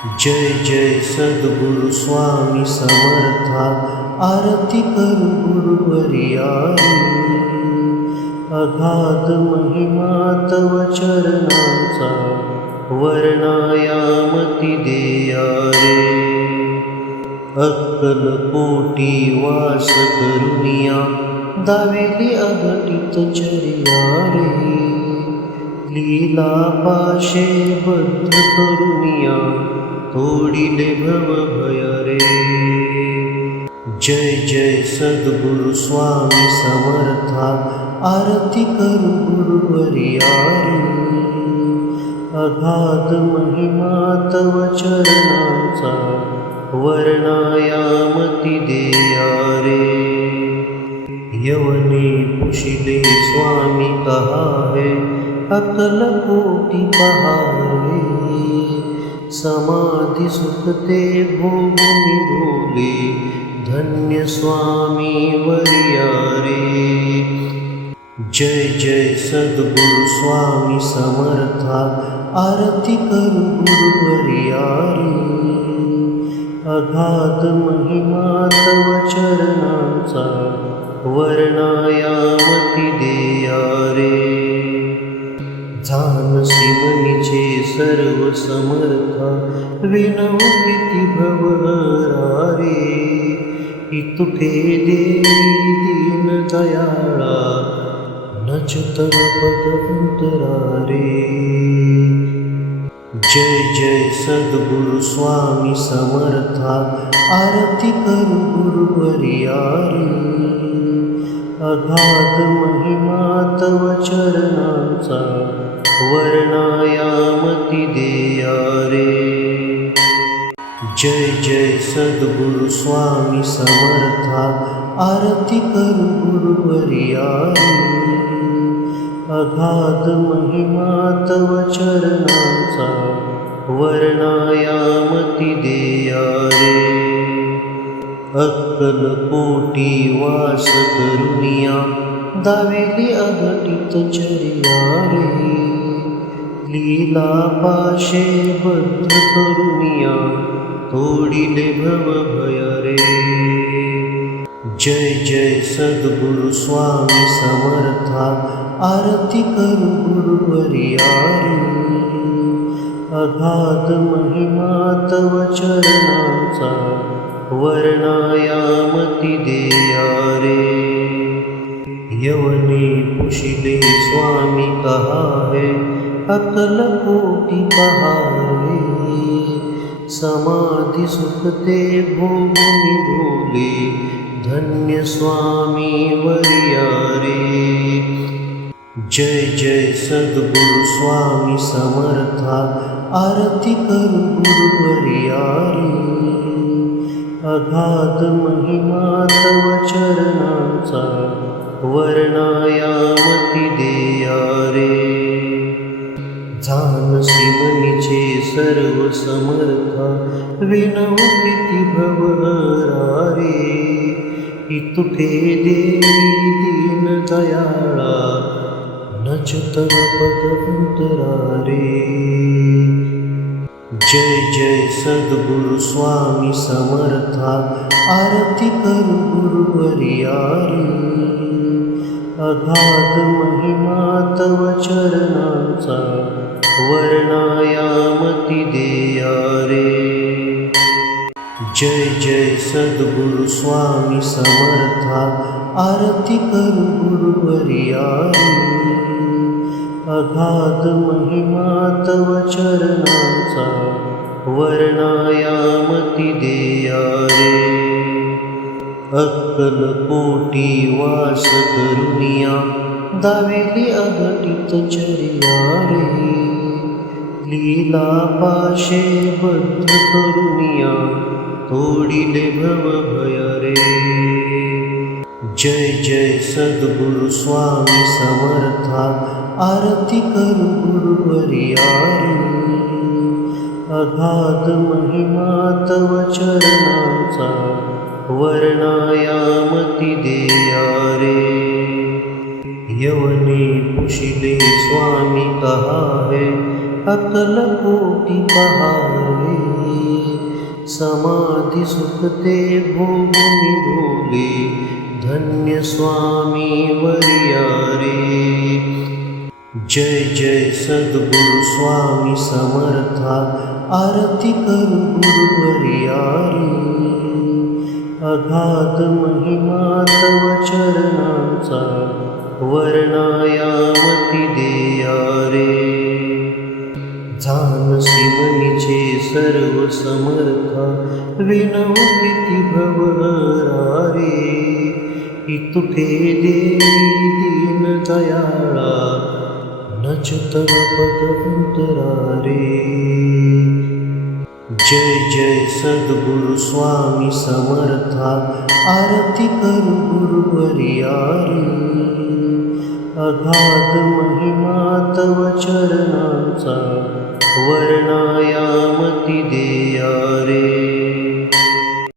जय जय सद्गुरु स्वामी समर्था, आरती करू गुरुवर्यारी। अगाध महिमा तव चरणांचा, वर्णायामती देया रे। अक्कलकोटी वास करुनिया, दावेली अघटित चर्या रे। लीला पाशे बद्ध करुनिया, तोडिले भव भय रे। जय जय सद्गुरु स्वामी समर्था, आरती करू गुरुवर्यारी। अगाध महिमा तव चरणांचा, वर्णायामती देया रे। यवने पुशिले स्वामी कहा है, अक्कलकोटी पहारे। समाधि सुखते भोगुनि भोले, धन्य स्वामी वर्या रे। जय जय सद्गुरु स्वामी समर्था, आरती करू गुरुवर्यारी। अगाध महिमा तव चरणांचा, वर्णायामती देया रे। जानसी मनीचे सर्व समर्था, विनवती भवहरा रे। इतुके देवी दीन दयाळा, नच तव पद अंतरा रे। जय जय सद्गुरु स्वामी समर्था, आरती करू गुरुवर्यारी। अगाध महिमा तव चरणांचा, वर्णायामती देया रे। जय जय सद्गुरु स्वामी समर्था, आरती करू गुरुवर्यारी। अगाध महिमा तव चरणांचा, वर्णायामती देया रे। अक्कलकोटी वास करुनिया, दावेली अघटित चर्या रे। लीला पाशे बद्ध करुनिया, तोडिले भव भय रे। जय जय सद्गुरु स्वामी समर्था, आरती करू गुरुवर्यारी। अगाध महिमा तव चरणांचा, वर्णायामती देया रे। यवने पुशिले स्वामी कहा है, अक्कलकोटी पहारे। समाधि सुखते भोगुनि भोले, धन्य स्वामी वर्या रे। जय जय सद्गुरु स्वामी समर्था, आरती करू गुरुवर्यारी। अगाध महिमा तव चरणांचा, वर्णायामती देया रे। जानसी मनीचे सर्व समर्था, विनवती भवहरा रे। इतुके देवी दीन दयाळा, नच तव पद अंतरा रे। जय जय सद्गुरु स्वामी समर्था, आरती करू गुरुवर्यारी। अगाध महिमा तव चरणांचा, वर्णायामती देया रे। जय जय सद्गुरु स्वामी समर्था, आरती करू गुरुवर्यारी। अगाध महिमा तव चरणांचा, वर्णायामती देया रे। अक्कलकोटी वास करुनिया, दावेली अघटित चर्या रे। लीला पाशे बद्ध करुनिया, तोडिले भव भय रे। जय जय सद्गुरु स्वामी समर्था, आरती करू गुरुवर्यारी। अगाध महिमा तव चरणांचा, वर्णायामती देया रे। यवने पुशिले स्वामी कहा है, अक्कलकोटी पहारे। समाधी सुखते भोगुनी भोले धन्य स्वामी वरिया रे. जय जय सद्गुरु स्वामी समर्था आरती करू गुरुवर्या रे. अगाध महिमा तव चरणाचा वर्णायामती देया रे. जानसी मनीचे सर्व समर्था विनवती भवहरा रे. इतुके देवी दीन दयाळा नचतव पद अंतरा रे. जय जय सद्गुरु स्वामी समर्था आरती करू गुरुवर्या रे. अगाध महिमा तव चरणाचा वर्णायामती देया रे.